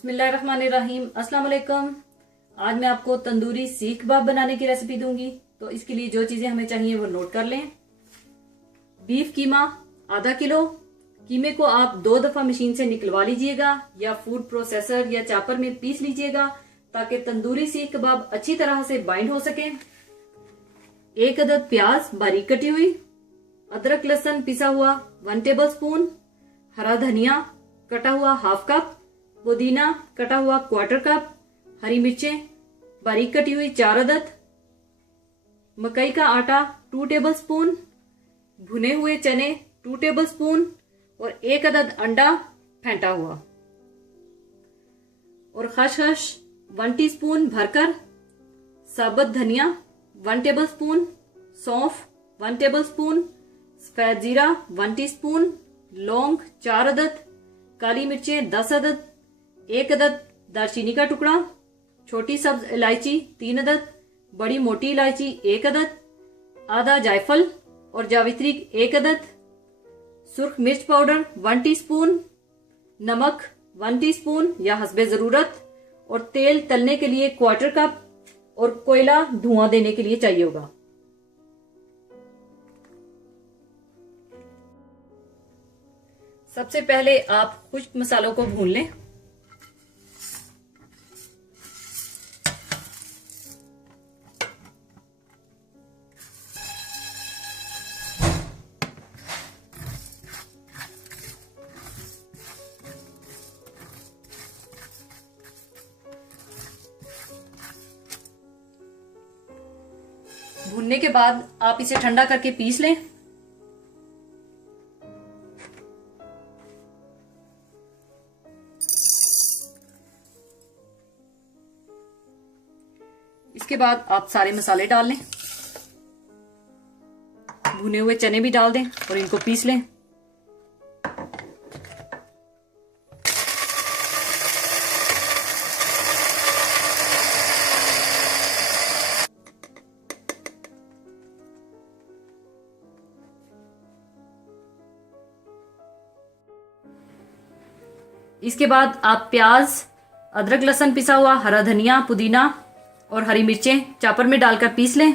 बिस्मिल्लाहिर्रहमानिर्रहीम। अस्सलाम वालेकुम। आज मैं आपको तंदूरी सीख कबाब बनाने की रेसिपी दूंगी। तो इसके लिए जो चीजें हमें चाहिए वो नोट कर लें। बीफ कीमा आधा किलो। कीमे को आप 2 दफा मशीन से निकलवा लीजिएगा या फूड प्रोसेसर या चापर में पीस लीजिएगा ताकि तंदूरी सीख कबाब अच्छी तरह से बाइंड हो सके। 1 अदद प्याज बारीक कटी हुई, अदरक लहसुन पिसा हुआ 1 टेबल स्पून, हरा धनिया कटा हुआ 1/2 कप, पुदीना कटा हुआ 1/4 कप, हरी मिर्चें बारीक कटी हुई 4 अदद, मकई का आटा 2 टेबल स्पून, भुने हुए चने 2 टेबल स्पून और 1 अदद अंडा फेंटा हुआ और खसखस 1 टीस्पून भरकर, साबुत धनिया 1 टेबल स्पून, सौंफ 1 टेबल स्पून, सफेद जीरा 1 टीस्पून, लौंग 4 अदद, काली मिर्चें 10 अदद, 1 अदद दालचीनी का टुकड़ा, छोटी सब्ज इलायची 3 अदद, बड़ी मोटी इलायची 1 अदद, आधा जायफल और जावित्री 1 अदद, सुर्ख मिर्च पाउडर 1 टीस्पून, नमक 1 टीस्पून या हस्बे जरूरत और तेल तलने के लिए 1/4 कप और कोयला धुआं देने के लिए चाहिए होगा। सबसे पहले आप खुश्क मसालों को भून लें। भूनने के बाद आप इसे ठंडा करके पीस लें। इसके बाद आप सारे मसाले डाल लें, भुने हुए चने भी डाल दें और इनको पीस लें। इसके बाद आप प्याज, अदरक लहसुन पिसा हुआ, हरा धनिया, पुदीना और हरी मिर्चें चापर में डालकर पीस लें।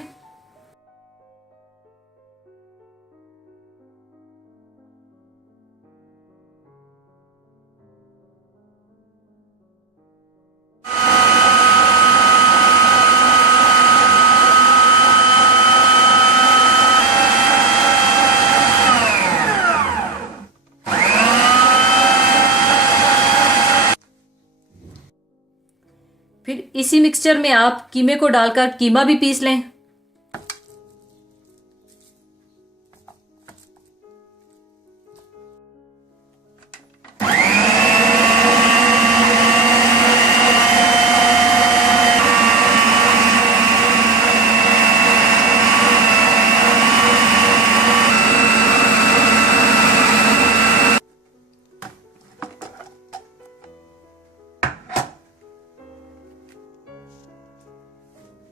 फिर इसी मिक्सचर में आप कीमे को डालकर कीमा भी पीस लें।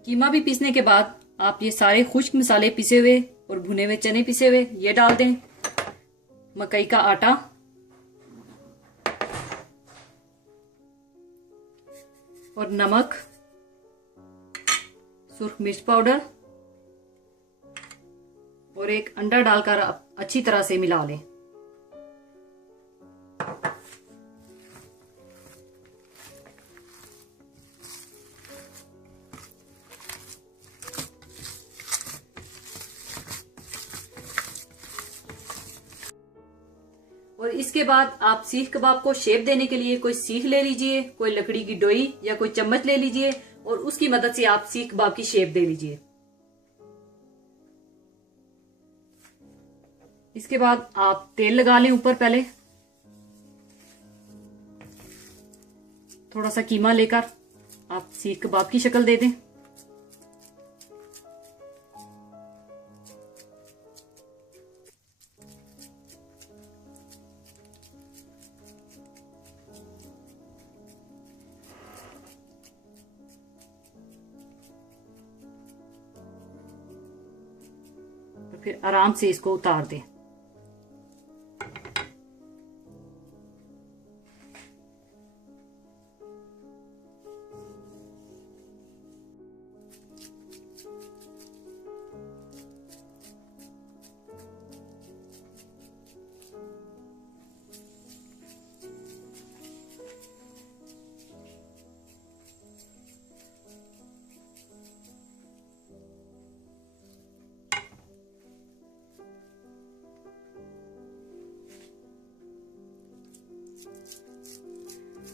कीमा भी पीसने के बाद आप ये सारे खुश्क मसाले पिसे हुए और भुने हुए चने पिसे हुए ये डाल दें, मकई का आटा और नमक, सुर्ख मिर्च पाउडर और 1 अंडा डालकर अच्छी तरह से मिला लें। और इसके बाद आप सीख कबाब को शेप देने के लिए कोई सीख ले लीजिए, कोई लकड़ी की डोई या कोई चम्मच ले लीजिए और उसकी मदद से आप सीख कबाब की शेप दे लीजिए। इसके बाद आप तेल लगा लें ऊपर, पहले थोड़ा सा कीमा लेकर आप सीख कबाब की शक्ल दे दें। फिर आराम से इसको उतार दें।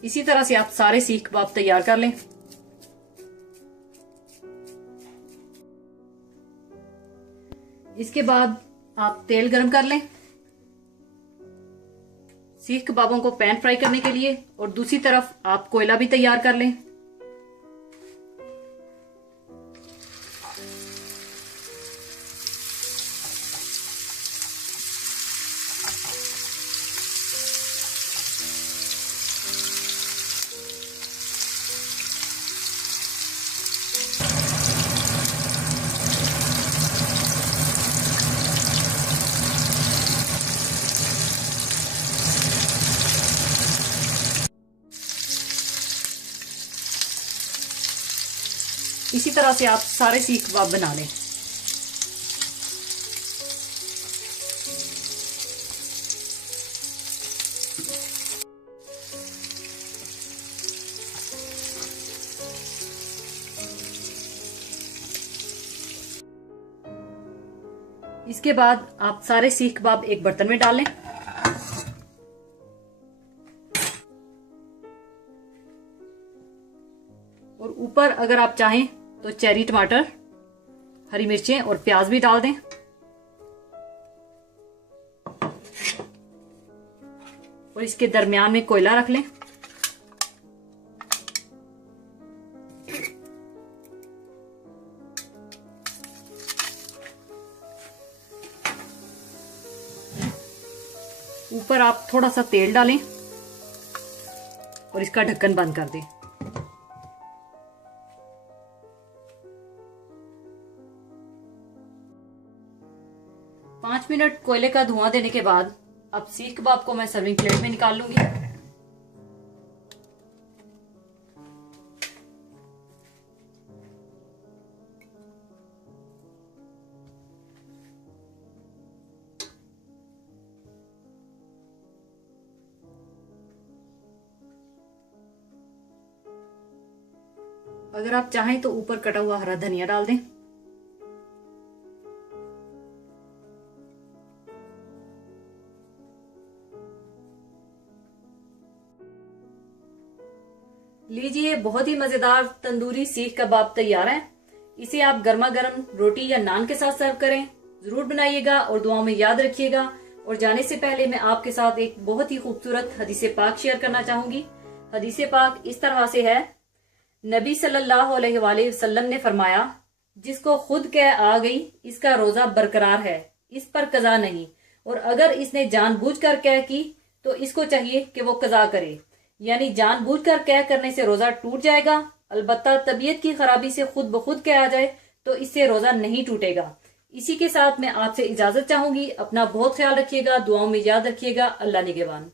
इसी तरह से आप सारे सीख कबाब तैयार कर लें। इसके बाद आप तेल गरम कर लें सीख कबाबों को पैन फ्राई करने के लिए, और दूसरी तरफ आप कोयला भी तैयार कर लें। इसी तरह से आप सारे सीख कबाब बना लें। इसके बाद आप सारे सीख कबाब एक बर्तन में डाल लें। और ऊपर अगर आप चाहें तो चेरी टमाटर, हरी मिर्चें और प्याज भी डाल दें। और इसके दरमियान में कोयला रख लें। ऊपर आप थोड़ा सा तेल डालें और इसका ढक्कन बंद कर दें। पांच मिनट कोयले का धुआं देने के बाद अब सीख कबाब को मैं सर्विंग प्लेट में निकाल लूंगी। अगर आप चाहें तो ऊपर कटा हुआ हरा धनिया डाल दें। लीजिए, बहुत ही मजेदार तंदूरी सीख कबाब तैयार है। इसे आप गर्मा गर्म रोटी या नान के साथ सर्व करें। जरूर बनाइएगा और दुआओं में याद रखिएगा। और जाने से पहले मैं आपके साथ एक बहुत ही खूबसूरत हदीस पाक शेयर करना चाहूंगी। हदीस पाक इस तरह से है, नबी सल्लल्लाहु अलैहि वसल्लम ने फरमाया, जिसको खुद कह आ गई इसका रोजा बरकरार है, इस पर कजा नहीं, और अगर इसने जानबूझकर कह की तो इसको चाहिए कि वो कजा करे। यानी जानबूझकर कह करने से रोजा टूट जाएगा, अलबत्ता तबीयत की खराबी से खुद ब खुद कह आ जाए तो इससे रोजा नहीं टूटेगा। इसी के साथ मैं आपसे इजाजत चाहूंगी। अपना बहुत ख्याल रखिएगा, दुआओं में याद रखिएगा। अल्लाह निगहबान।